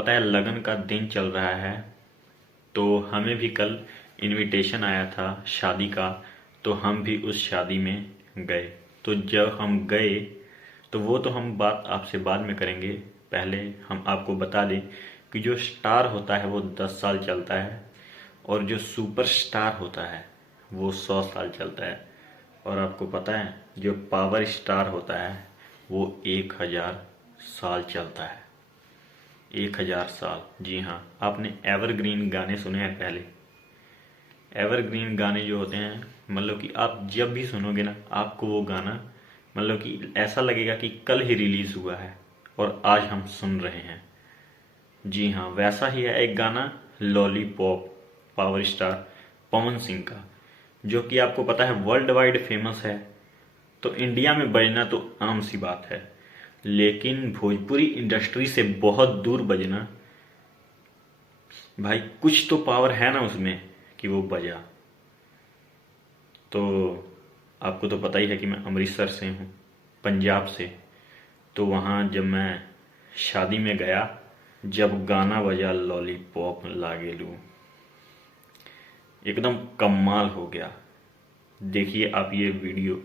पता है लगन का दिन चल रहा है, तो हमें भी कल इनविटेशन आया था शादी का, तो हम भी उस शादी में गए। तो जब हम गए तो वो तो हम बात आपसे बाद में करेंगे। पहले हम आपको बता दें कि जो स्टार होता है वो 10 साल चलता है और जो सुपर स्टार होता है वो 100 साल चलता है। और आपको पता है जो पावर स्टार होता है वो 1000 साल चलता है। 1000 साल, जी हाँ, आपने एवरग्रीन गाने सुने हैं पहले। एवरग्रीन गाने जो होते हैं, मतलब कि आप जब भी सुनोगे ना आपको वो गाना मतलब कि ऐसा लगेगा कि कल ही रिलीज हुआ है और आज हम सुन रहे हैं। जी हाँ, वैसा ही है एक गाना lollipop power star Pawan Singh का, जो कि आपको पता है वर्ल्ड वाइड फेमस है। तो इंडिया में बजना तो आम सी बात है, लेकिन भोजपुरी इंडस्ट्री से बहुत दूर बजना, भाई कुछ तो पावर है ना उसमें कि वो बजा। तो आपको तो पता ही है कि मैं अमृतसर से हूँ, पंजाब से। तो वहाँ जब मैं शादी में गया, जब गाना बजा लॉलीपॉप लागे लू, एकदम कमाल हो गया। देखिए आप ये वीडियो।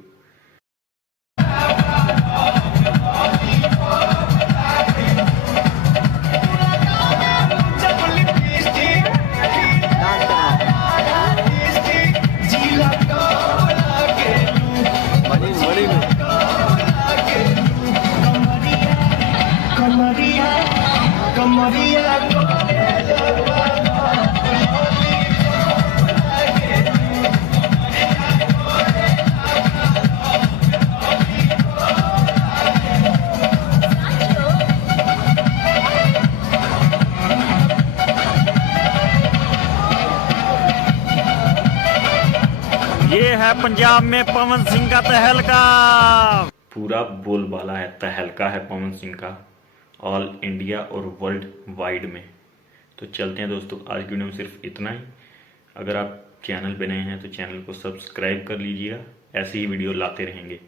ये है पंजाब में पवन सिंह का तहलका। पूरा बोलबाला है, तहलका है पवन सिंह का ऑल इंडिया और वर्ल्ड वाइड में। तो चलते हैं दोस्तों, आज की वीडियो में सिर्फ इतना ही। अगर आप चैनल पे नए हैं तो चैनल को सब्सक्राइब कर लीजिएगा, ऐसी ही वीडियो लाते रहेंगे।